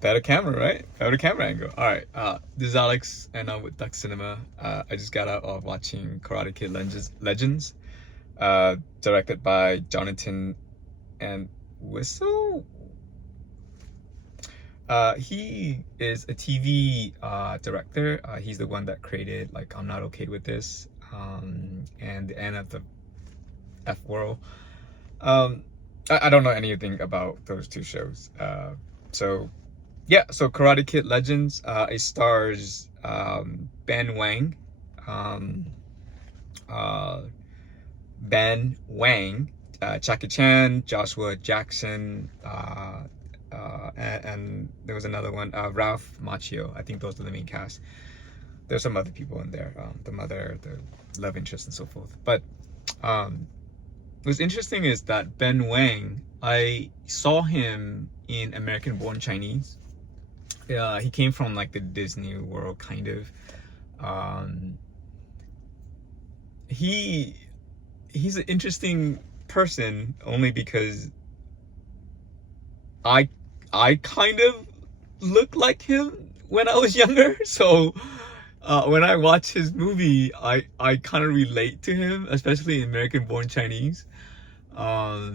Better camera, right? Better camera angle. All right. This is Alex, and I'm with Duck Cinema. I just got out of watching Karate Kid Legends, directed by Jonathan and Whistle. He is a TV director. He's the one that created like I'm Not Okay with This, and the end of the F World. I don't know anything about those two shows. So yeah, so Karate Kid Legends, it stars Ben Wang, um, uh, Jackie Chan, Joshua Jackson, and there was another one, Ralph Macchio. I think those are the main cast. There's some other people in there, the mother, the love interest, and so forth. But what's interesting is that Ben Wang, I saw him in American Born Chinese. He came from like the Disney world, kind of. He's an interesting person only because I kind of looked like him when I was younger. So when I watch his movie, I kind of relate to him, especially in American Born Chinese. So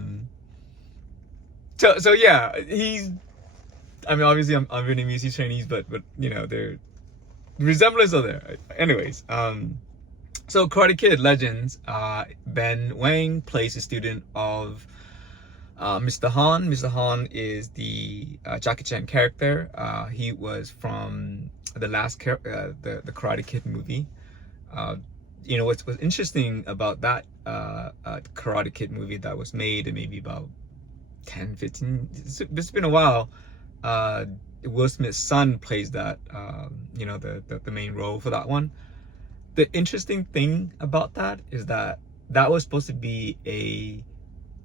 yeah, he's. I mean, obviously, I'm Vietnamese, he's Chinese, but you know, the resemblance are there. Anyways, so Karate Kid Legends, Ben Wang plays a student of Mr. Han. Mr. Han is the Jackie Chan character. He was from the last the Karate Kid movie. You know what's interesting about that Karate Kid movie that was made in maybe about 10, 15. It's been a while. Will Smith's son plays that, you know, the main role for that one. The interesting thing about that is that that was supposed to be a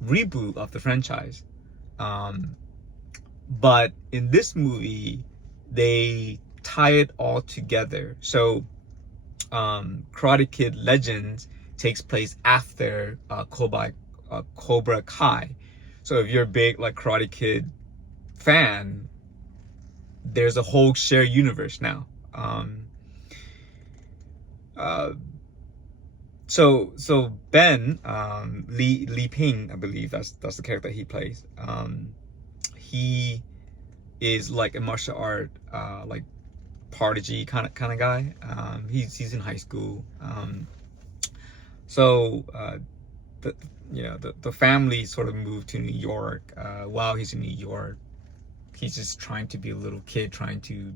reboot of the franchise. But in this movie, they tie it all together. So, Karate Kid Legends takes place after Cobra Kai. So if you're a big like Karate Kid fan, there's a whole shared universe now. So Ben, Li Ping, I believe that's the character he plays. He is like a martial art like prodigy kind of guy. He's in high school. So the you know the family sort of moved to New York. While he's in New York, he's just trying to be a little kid, trying to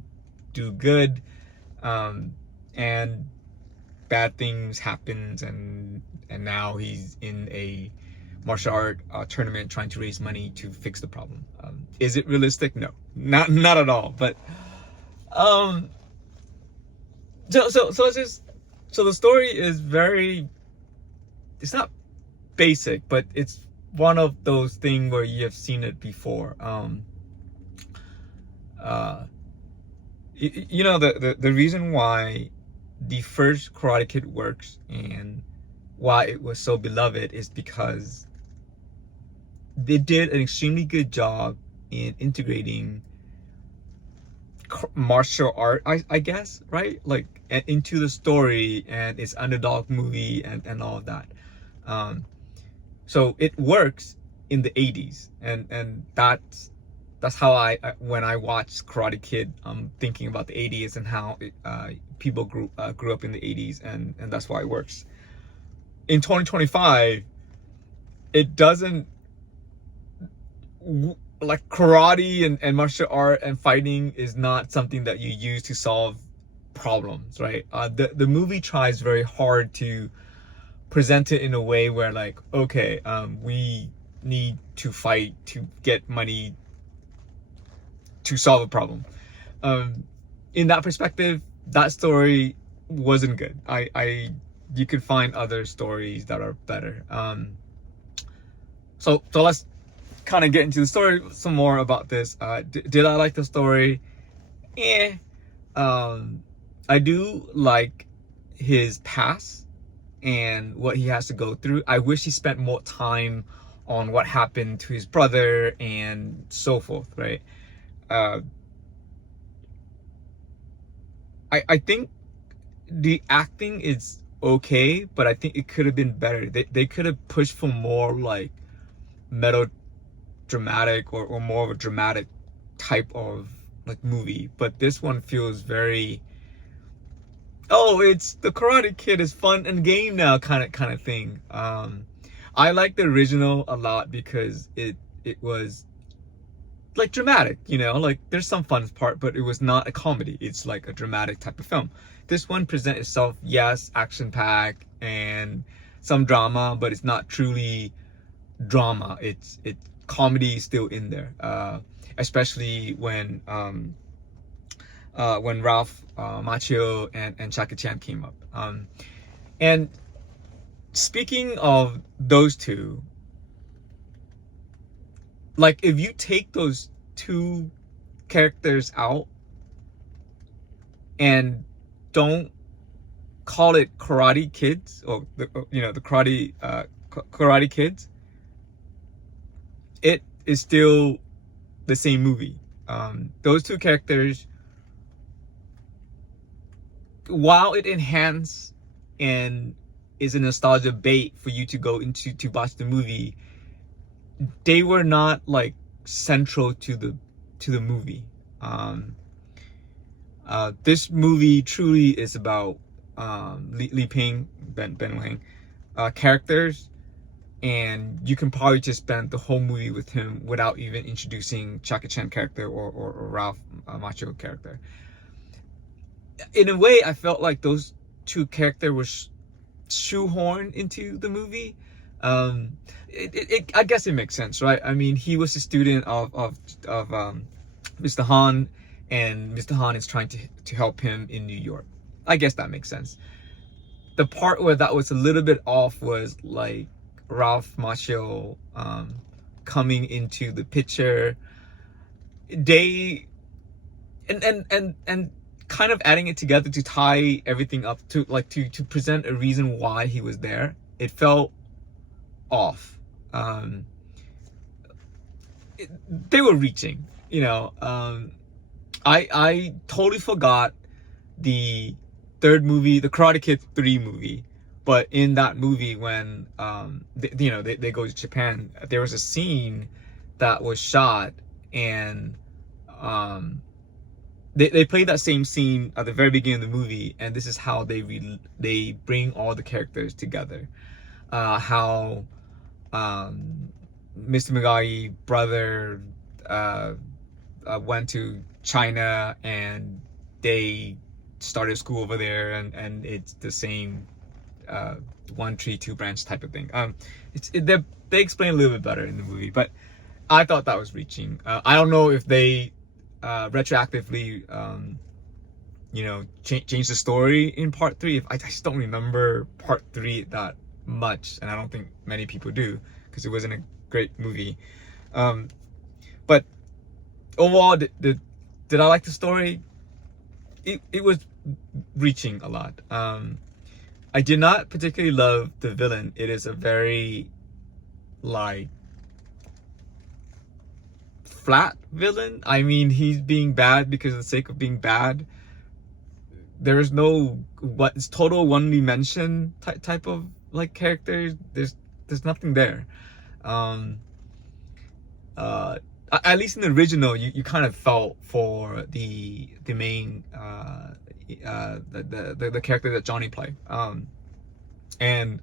do good, and bad things happens, and now he's in a martial art tournament trying to raise money to fix the problem. Is it realistic? No, not at all. But so it's just, so the story is very, it's not basic, but it's one of those things where you have seen it before. You know, the reason why the first Karate Kid works and why it was so beloved is because they did an extremely good job in integrating martial art, I guess, right? Like into the story and its underdog movie and all of that. So it works in the 80s, and that's how I when I watch Karate Kid, I'm thinking about the 80s and how people grew up in the 80s, and that's why it works. In 2025, it doesn't, like karate and martial art and fighting is not something that you use to solve problems, right? The movie tries very hard to present it in a way where like, okay, we need to fight to get money to solve a problem. In that perspective, that story wasn't good. You could find other stories that are better. So let's kind of get into the story some more about this. Did I like the story? I do like his past and what he has to go through. I wish he spent more time on what happened to his brother and so forth, right? I think the acting is okay, but I think it could have been better. They could have pushed for more like melodramatic or more of a dramatic type of like movie. But this one feels very, oh, it's the Karate Kid is fun and game now kind of thing. I like the original a lot because it was like dramatic, you know, like there's some fun part, but it was not a comedy. It's like a dramatic type of film. This one present itself, yes, action packed and some drama, but it's not truly drama. It's comedy still in there, especially when Ralph Macchio and Jackie Chan came up. And speaking of those two, like if you take those two characters out and don't call it Karate Kids or the Karate Kids, it is still the same movie. Those two characters, while it enhances and is a nostalgia bait for you to go into to watch the movie, they were not like central to the movie. This movie truly is about Li Ping, Ben Wang, characters, and you can probably just spend the whole movie with him without even introducing Jackie Chan character or Ralph Macchio character. In a way, I felt like those two characters were shoehorned into the movie. I guess it makes sense, right? I mean, he was a student of Mr. Han, and Mr. Han is trying to help him in New York. I guess that makes sense. The part where that was a little bit off was like Ralph Macchio coming into the picture. They and kind of adding it together to tie everything up to like to present a reason why he was there. It felt off. They were reaching, you know. I totally forgot the third movie, the Karate Kid 3 movie. But in that movie, when they go to Japan, there was a scene that was shot, and they played that same scene at the very beginning of the movie, and this is how they bring all the characters together. How Mr. Miyagi brother went to China and they started school over there, and it's the same one tree two branch type of thing. They explain a little bit better in the movie, but I thought that was reaching. I don't know if they retroactively change the story in part 3. I just don't remember part 3 that much, and I don't think many people do because it wasn't a great movie. But overall, did I like the story? It was reaching a lot. I did not particularly love the villain. It is a very like flat villain. I mean, he's being bad because of the sake of being bad. There is no it's total one dimension type of like character. There's nothing there. At least in the original, you kind of felt for the main the character that Johnny played. And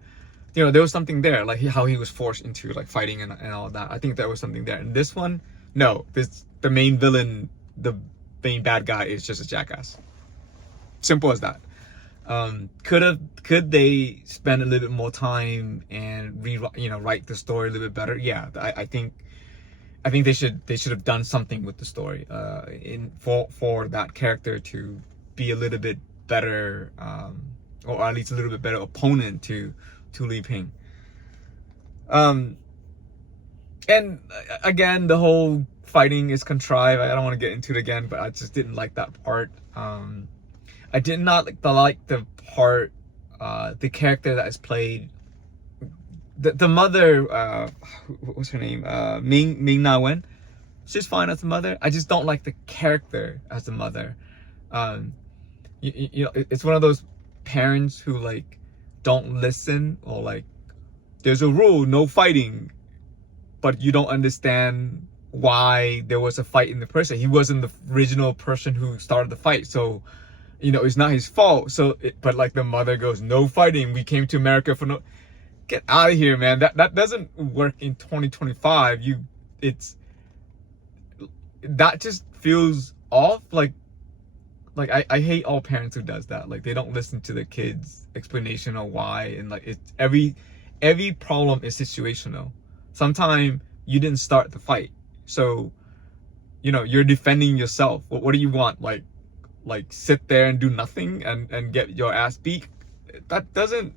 there was something there, like how he was forced into like fighting and all that. I think there was something there. In this one, no, the main villain, the main bad guy is just a jackass. Simple as that. Could they spend a little bit more time and write the story a little bit better? Yeah, I think they should have done something with the story for that character to be a little bit better, or at least a little bit better opponent to Li Ping. And again, the whole fighting is contrived. I don't want to get into it again, but I just didn't like that part. I did not like the part, the character that is played, the mother, what's her name, Ming Na Wen. She's fine as the mother. I just don't like the character as the mother. you know, it's one of those parents who like don't listen, or like there's a rule, no fighting, but you don't understand why there was a fight in the person. He wasn't the original person who started the fight, so you know it's not his fault. So but like the mother goes, no fighting, we came to America for no. Get out of here, man. That doesn't work in 2025. It's that just feels off. Like I hate all parents who does that. Like they don't listen to the kids' explanation of why, and like it's every problem is situational. Sometimes you didn't start the fight, so you know you're defending yourself. What do you want? Like sit there and do nothing and get your ass beat? That doesn't.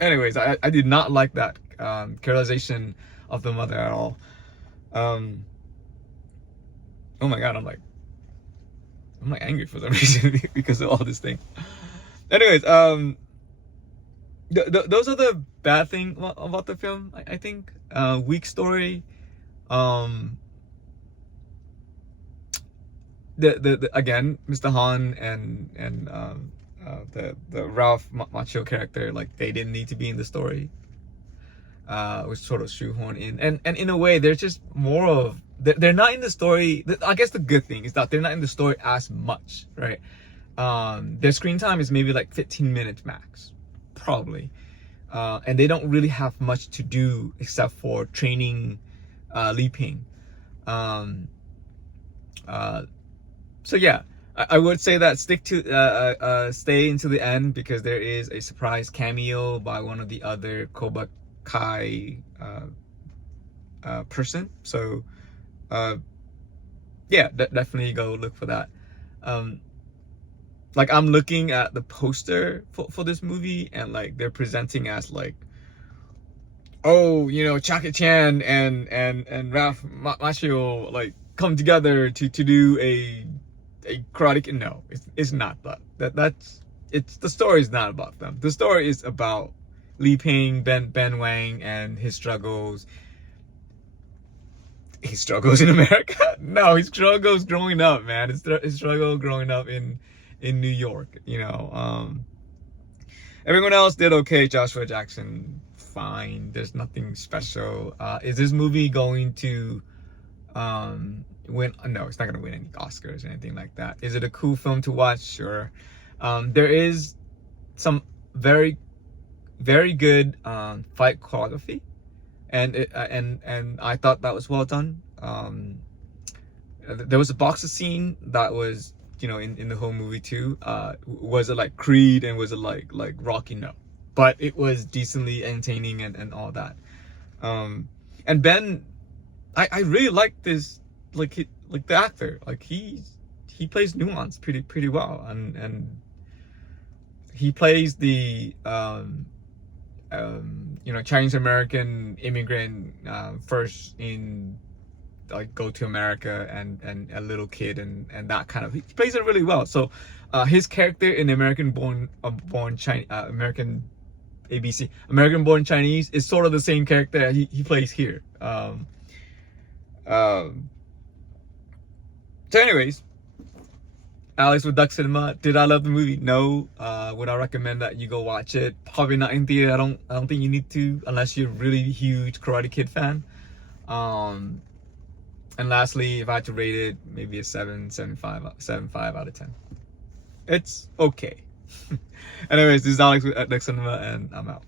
Anyways, I did not like that characterization of the mother at all. Oh my god, I'm like angry for some reason because of all this thing. Anyways, those are the bad thing about the film. I think weak story. The again, Mr. Han and the Ralph Macchio character, like they didn't need to be in the story. Was sort of shoehorned in, and in a way they're just more of they're not in the story. I guess the good thing is that they're not in the story as much, right? Their screen time is maybe like 15 minutes max, probably, and they don't really have much to do except for training Li Ping. So yeah, I would say that stay into the end, because there is a surprise cameo by one of the other Cobra Kai person. So yeah, definitely go look for that. Like I'm looking at the poster for this movie, and like they're presenting as like, oh, you know, Jackie Chan and Ralph Macchio like come together to do a karate kid. No, it's not that. That's it's the story is not about them. The story is about Li Ping, Ben Wang, and his struggles. His struggles in America? No, his struggles growing up, man. His struggle growing up in New York. You know, everyone else did okay. Joshua Jackson, fine. There's nothing special. Is this movie going to win? No, it's not gonna win any Oscars or anything like that. Is it a cool film to watch? Sure. There is some very good fight choreography, and and I thought that was well done. There was a boxer scene that was, you know, in the whole movie too. Was it like Creed, and was it like Rocky? No, but it was decently entertaining and all that. And Ben, I really like this, like the actor, like he plays nuance pretty well, and he plays the you know, Chinese American immigrant, first in like go to America, and a little kid, and that kind of, he plays it really well. So his character in American born Chinese, American ABC, American born Chinese, is sort of the same character he plays here. So anyways, Alex with Duck Cinema. Did I love the movie? No. Would I recommend that you go watch it? Probably not in theater. I don't think you need to, unless you're a really huge Karate Kid fan. And lastly, if I had to rate it, maybe a 7.5 out of 10. It's okay. Anyways, this is Alex with Duck Cinema, and I'm out.